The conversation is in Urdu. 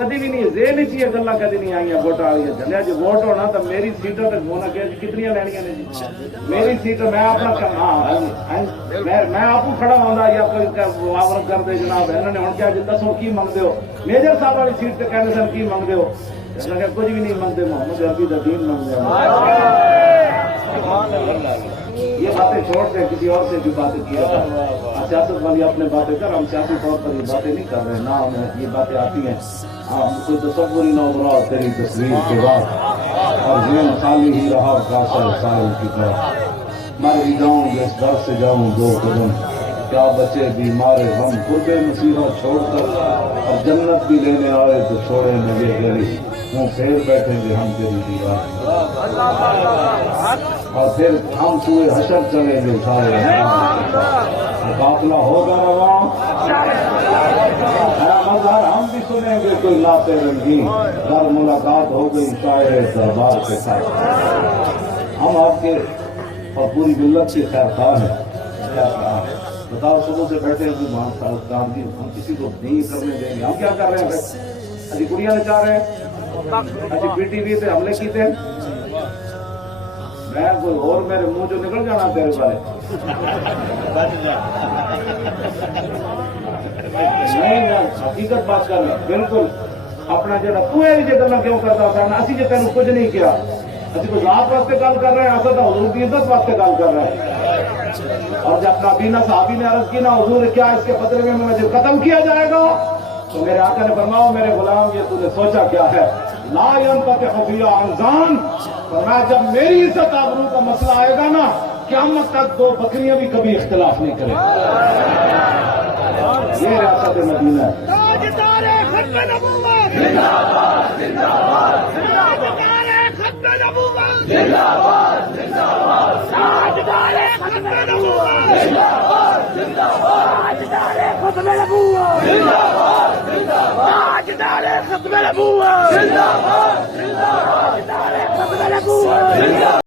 کدی بھی نہیں ذہن وچ یہ گلاں کدی نہیں آئیاں ووٹ والی جلیا جی ووٹ ہونا تو میری سیٹوں تک ہونا کہ کتنی لینیاں نے جی میری سیٹ میں اپنا میں آپ کھڑا ہوندا یا کوئی معاونت کر دے جناب انہوں نے ہن کیا جی دسو کی منگدے ہو میجر صاحب والی سیٹ تے کہندے سن کی منگدے ہو انہوں نے کچھ بھی نہیں منگدے محمد عربی دا دین منگدے یہ باتیں چھوڑ دیں کسی اور سے بھی باتیں کیا سیاست والی اپنے باتیں کر ہم سیاسی طور پر یہ باتیں نہیں کر رہے نہ ہمیں یہ باتیں آتی ہیں کوئی تصور ہی نہ ابھرا تیری تصویر کے بعد اور ذہن خالی ہی رہا کاسر سائل کی طرح مر بھی جاؤں جس در سے جاؤں دو قدم کیا بچے بیمار غم قرب مسیحا چھوڑ کر اور جنت بھی لینے آئے تو چھوڑے مجھے گلی منہ پھیر بیٹھیں گے ہم تیری دیوار اور پھر ہم سوئے حشر چلیں گے سارے قافلہ ہوگا رواں مظہر ہم بھی سنیں گے کوئی لاتے رنگین در ملاقات ہو گئی شاعر دربار کے ساتھ ہم آپ کے اور پوری ملت کے خیر خواہ ہیں بتاؤ صبح سے بیٹھے ہیں کہ کام کی ہم کسی کو نہیں کرنے دیں گے ہم کیا کر رہے ہیں ابھی کڑیاں نے چاہ رہے ہیں ابھی پی ٹی وی پہ حملے کیتے ہیں میں کوئی اور میرے منہ جو نکل جانا تیرے بارے نہیں حقیقت بات کر رہے بالکل اپنا جڑا تو یہ گلا کیوں کرتا تھا اسی جی تینوں کچھ نہیں کیا اسی کوئی ذات واسطے گل کر رہے ہیں اصل تو حضور کی عزت واسطے گل کر رہے ہیں اور جب نابینا صحابی نے عرض کی نا حضور کیا اس کے بدلے میں مجھے قتل کیا جائے گا تو میرے آقا نے فرمایا میرے غلام یہ تو نے سوچا کیا ہے لا ينقطع فی انزان فرمایا جب میری عزت آبرو کا مسئلہ آئے گا نا قیامت تک دو بکریاں بھی کبھی اختلاف نہیں کریں یہ ریاست مدینہ ہے تاجدار ختم نبوت زندہ باد زندہ باد تاجدار ختم نبوت زندہ باد زندہ باد تاجدار ختم نبوت زندہ باد زندہ باد تاجدار ختم نبوت زندہ باد زندہ باد تاجدار ختم نبوت زندہ باد زندہ باد تاجدار ختم نبوت